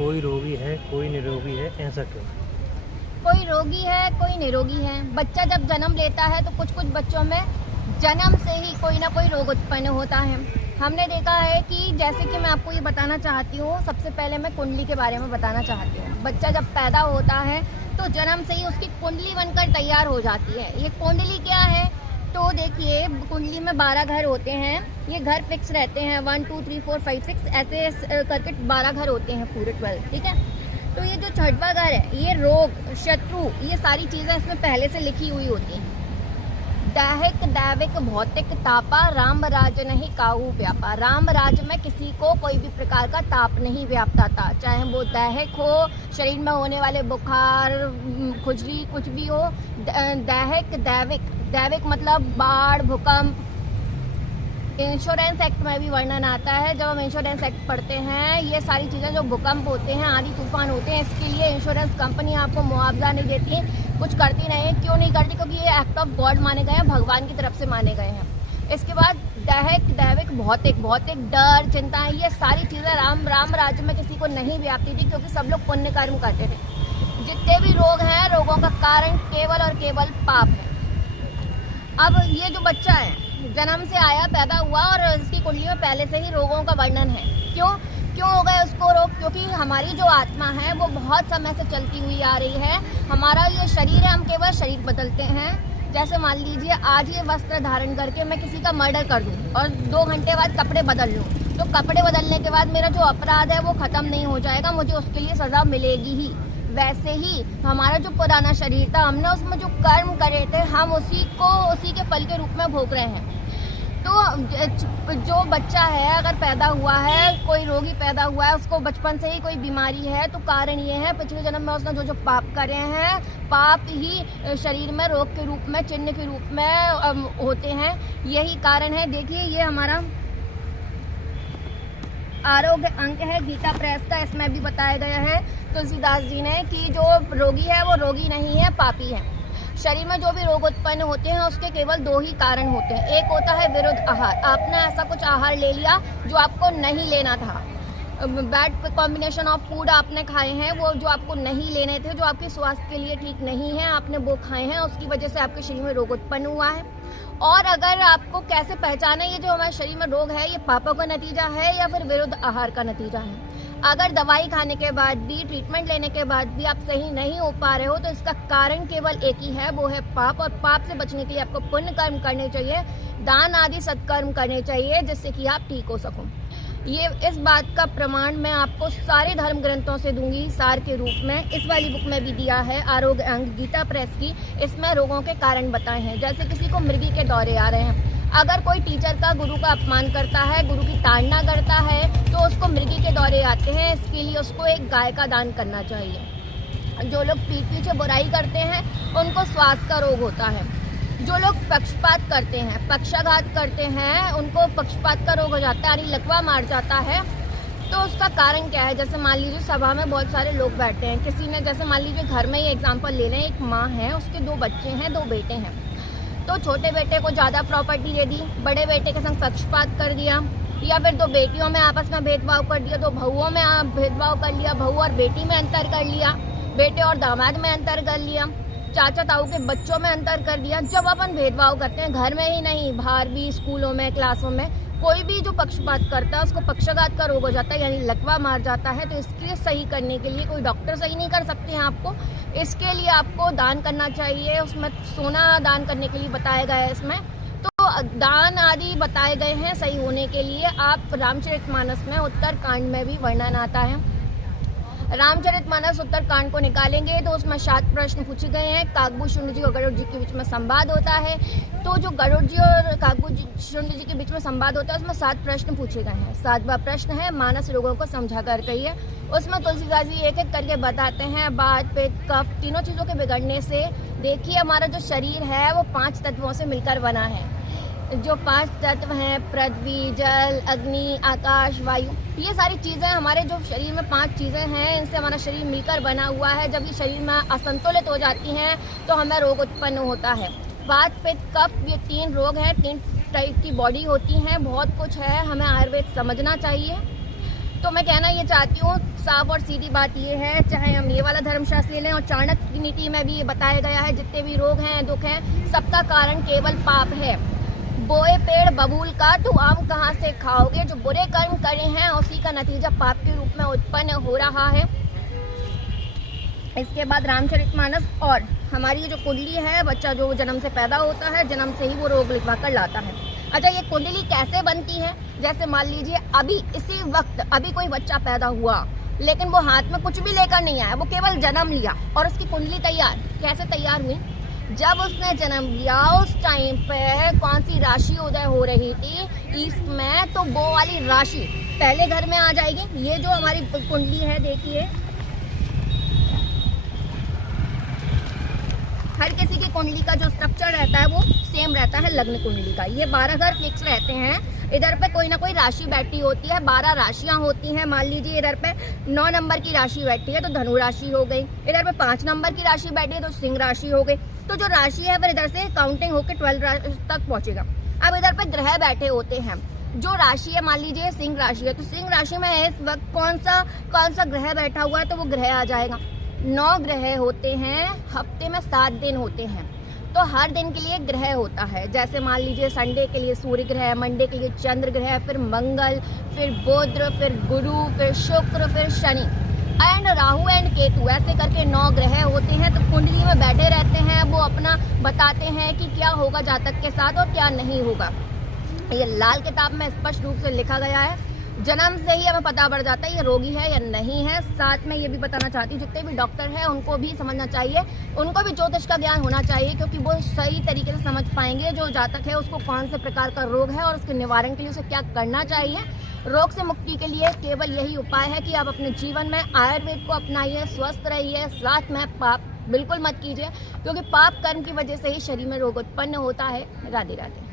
कोई रोगी है कोई निरोगी है, ऐसा क्यों? कोई रोगी है कोई निरोगी है। बच्चा जब जन्म लेता है तो कुछ कुछ बच्चों में जन्म से ही कोई ना कोई रोग उत्पन्न होता है। हमने देखा है कि जैसे कि मैं आपको ये बताना चाहती हूँ, सबसे पहले मैं कुंडली के बारे में बताना चाहती हूँ। बच्चा जब पैदा होता है तो जन्म से ही उसकी कुंडली बनकर तैयार हो जाती है। ये कुंडली क्या है? तो देखिए, कुंडली में 12 घर होते हैं। ये घर फिक्स रहते हैं, 1 2 3 4 5 6 ऐसे करके 12 घर होते हैं, पूरे 12, ठीक है। तो ये जो 6वां घर है, ये रोग, शत्रु, ये सारी चीजें इसमें पहले से लिखी हुई होती हैं। दैहिक दैविक भौतिक तापा, राम राज नहीं काहू व्यापा। राम राज में किसी को कोई भी प्रकार का ताप नहीं व्यापता था, चाहे वो दैहिक हो, शरीर में होने वाले बुखार, खुजली, कुछ भी हो। दैहिक दैविक, दैविक मतलब बाढ़, भूकंप। इंश्योरेंस एक्ट में भी वर्णन आता है। जब हम इंश्योरेंस एक्ट पढ़ते हैं, ये सारी चीज़ें जो भूकंप होते हैं, आंधी तूफान होते हैं, इसके लिए इंश्योरेंस कंपनी आपको मुआवजा नहीं देती, कुछ करती नहीं है। क्यों नहीं करती? क्योंकि ये एक्ट ऑफ गॉड माने गए हैं, भगवान की तरफ से माने गए हैं। इसके बाद दैहिक दैविक भौतिक, भौतिक डर, चिंताएं, ये सारी चीज़ें राम राज्य में किसी को नहीं व्यापती थी, क्योंकि सब लोग पुण्य कर्म करते थे। जितने भी रोग हैं, रोगों का कारण केवल और केवल पाप है। अब ये जो बच्चा है, जन्म से आया, पैदा हुआ और इसकी कुंडली में पहले से ही रोगों का वर्णन है। क्यों हो गए उसको रोग? क्योंकि हमारी जो आत्मा है वो बहुत समय से चलती हुई आ रही है। हमारा ये शरीर है, हम केवल शरीर बदलते हैं। जैसे मान लीजिए, आज ये वस्त्र धारण करके मैं किसी का मर्डर कर दूं और 2 घंटे बाद कपड़े बदल लूं, तो कपड़े बदलने के बाद मेरा जो अपराध है वो खत्म नहीं हो जाएगा, मुझे उसके लिए सजा मिलेगी ही। वैसे ही हमारा जो पुराना शरीर था, हमने उसमें जो कर्म करे थे, हम उसी के फल के रूप में भोग रहे हैं। तो जो बच्चा है, अगर पैदा हुआ है, कोई रोगी पैदा हुआ है, उसको बचपन से ही कोई बीमारी है, तो कारण ये है पिछले जन्म में उसने जो पाप करे हैं, पाप ही शरीर में रोग के रूप में, चिन्ह के रूप में होते हैं। यही कारण है। देखिए, ये हमारा आरोग्य अंक है गीता प्रेस का, इसमें भी बताया गया है तुलसीदास जी ने कि जो रोगी है वो रोगी नहीं है, पापी है। शरीर में जो भी रोग उत्पन्न होते हैं उसके केवल 2 ही कारण होते हैं। एक होता है विरुद्ध आहार, आपने ऐसा कुछ आहार ले लिया जो आपको नहीं लेना था। बैड कॉम्बिनेशन ऑफ फूड आपने खाए हैं, वो जो आपको नहीं लेने थे, जो आपके स्वास्थ्य के लिए ठीक नहीं है, आपने वो खाए हैं, उसकी वजह से आपके शरीर में रोग उत्पन्न हुआ है। और अगर आपको कैसे पहचाना ये जो हमारे शरीर में रोग है, ये पापों का नतीजा है या फिर विरुद्ध आहार का नतीजा है। अगर दवाई खाने के बाद भी, ट्रीटमेंट लेने के बाद भी आप सही नहीं हो पा रहे हो, तो इसका कारण केवल एक ही है, वो है पाप। और पाप से बचने के लिए आपको पुण्य कर्म करने चाहिए, दान आदि सत्कर्म करने चाहिए, जिससे कि आप ठीक हो सको। ये इस बात का प्रमाण मैं आपको सारे धर्म ग्रंथों से दूंगी सार के रूप में। इस वाली बुक में भी दिया है, आरोग्य अंग गीता प्रेस की, इसमें रोगों के कारण बताए हैं। जैसे किसी को मृगी के दौरे आ रहे हैं, अगर कोई टीचर का, गुरु का अपमान करता है, गुरु की ताड़ना करता है, तो उसको मृगी के दौरे आते हैं। इसके लिए उसको एक गाय का दान करना चाहिए। जो लोग पीठ पीछे बुराई करते हैं, उनको श्वास का रोग होता है। जो लोग पक्षपात करते हैं, पक्षाघात करते हैं, उनको पक्षपात का रोग हो जाता है, यानी लकवा मार जाता है। तो उसका कारण क्या है? जैसे मान लीजिए, सभा में बहुत सारे लोग बैठे हैं, किसी ने, जैसे मान लीजिए घर में ही एग्जाम्पल ले लें, एक माँ है, उसके 2 बच्चे हैं, 2 बेटे हैं। तो छोटे बेटे को ज़्यादा प्रॉपर्टी दे दी, बड़े बेटे के संग पक्षपात कर दिया, या फिर 2 बेटियों में आपस में भेदभाव कर दिया, 2 बहुओं में भेदभाव कर लिया, बहू और बेटी में अंतर कर लिया, बेटे और दामाद में अंतर कर लिया, चाचा ताऊ के बच्चों में अंतर कर दिया। जब अपन भेदभाव करते हैं, घर में ही नहीं, बाहर भी, स्कूलों में, क्लासों में, कोई भी जो पक्षपात करता है उसको पक्षाघात का रोग हो जाता है, यानी लकवा मार जाता है। तो इसके सही करने के लिए कोई डॉक्टर सही नहीं कर सकते हैं आपको, इसके लिए आपको दान करना चाहिए। उसमें सोना दान करने के लिए बताया गया है इसमें। तो दान आदि बताए गए हैं सही होने के लिए। आप रामचरितमानस में उत्तरकांड में भी वर्णन आता है। रामचरितमानस उत्तरकांड को निकालेंगे तो उसमें 7 प्रश्न पूछे गए हैं। काकभूष शुंड जी और गरुड़ जी के बीच में संवाद होता है। तो जो गरुड़ जी और काकभूष शुंड जी के बीच में संवाद होता है, उसमें 7 प्रश्न पूछे गए हैं। 7वां प्रश्न है, मानस रोगों को समझा कर कहिए। उसमें तुलसीदास जी एक एक करके बताते हैं, बात, पित्त, कफ, तीनों चीज़ों के बिगड़ने से। देखिए, हमारा जो शरीर है वो 5 तत्वों से मिलकर बना है। जो 5 तत्व हैं, पृथ्वी, जल, अग्नि, आकाश, वायु, ये सारी चीज़ें, हमारे जो शरीर में 5 चीज़ें हैं, इनसे हमारा शरीर मिलकर बना हुआ है। जब ये शरीर में असंतुलित हो जाती हैं तो हमें रोग उत्पन्न होता है। वात, पित्त, कफ, ये 3 रोग हैं, 3 टाइप की बॉडी होती हैं। बहुत कुछ है, हमें आयुर्वेद समझना चाहिए। तो मैं कहना ये चाहती हूँ, साफ और सीधी बात ये है, चाहे हम ये वाला धर्मशास्त्र ले लें और चाणक्य नीति में भी ये बताया गया है, जितने भी रोग हैं, दुख हैं, सबका कारण केवल पाप है। बोए पेड़ बबूल का, तो आम कहाँ से खाओगे? जो बुरे कर्म करे हैं उसी का नतीजा पाप के रूप में उत्पन्न हो रहा है। इसके बाद रामचरितमानस और हमारी जो कुंडली है, बच्चा जो जन्म से पैदा होता है, जन्म से ही वो रोग लिखवा कर लाता है। अच्छा, ये कुंडली कैसे बनती है? जैसे मान लीजिए अभी इसी वक्त अभी कोई बच्चा पैदा हुआ, लेकिन वो हाथ में कुछ भी लेकर नहीं आया, वो केवल जन्म लिया और उसकी कुंडली तैयार। कैसे तैयार हुई? जब उसने जन्म लिया उस टाइम पे कौन सी राशि उदय हो रही थी ईस्ट में, तो वो वाली राशि पहले घर में आ जाएगी। ये जो हमारी कुंडली है, देखिए हर किसी की कुंडली का जो स्ट्रक्चर रहता है वो सेम रहता है लग्न कुंडली का। ये 12 घर फिक्स रहते हैं। इधर पे कोई ना कोई राशि बैठी होती है, 12 राशियां होती हैं। मान लीजिए इधर पे 9 नंबर की राशि बैठी है तो धनु राशि हो गई, इधर पे 5 नंबर की राशि बैठी है तो सिंह राशि हो गई। तो जो राशि है फिर इधर से काउंटिंग होकर 12 तक पहुंचेगा। अब इधर पे ग्रह बैठे होते हैं। जो राशि है, मान लीजिए सिंह राशि है, तो सिंह राशि में इस वक्त कौन सा ग्रह बैठा हुआ है, तो वो ग्रह आ जाएगा। 9 ग्रह होते हैं, हफ्ते में 7 दिन होते हैं, तो हर दिन के लिए ग्रह होता है। जैसे मान लीजिए संडे के लिए सूर्य ग्रह, मंडे के लिए चंद्र ग्रह, फिर मंगल, फिर बुध, फिर गुरु, फिर शुक्र, फिर शनि एंड राहु एंड केतु, ऐसे करके 9 ग्रह होते हैं। तो कुंडली में बैठे रहते हैं, वो अपना बताते हैं कि क्या होगा जातक के साथ और क्या नहीं होगा। ये लाल किताब में स्पष्ट रूप से लिखा गया है। जन्म से ही हमें पता पड़ जाता है ये रोगी है या नहीं है। साथ में ये भी बताना चाहती हूँ, जितने भी डॉक्टर हैं उनको भी समझना चाहिए, उनको भी ज्योतिष का ज्ञान होना चाहिए, क्योंकि वो सही तरीके से समझ पाएंगे जो जातक है उसको कौन से प्रकार का रोग है और उसके निवारण के लिए उसे क्या करना चाहिए। रोग से मुक्ति के लिए केवल यही उपाय है कि आप अपने जीवन में आयुर्वेद को अपनाइए, स्वस्थ रहिए। साथ में पाप बिल्कुल मत कीजिए, क्योंकि पाप कर्म की वजह से ही शरीर में रोग उत्पन्न होता है। राधे राधे।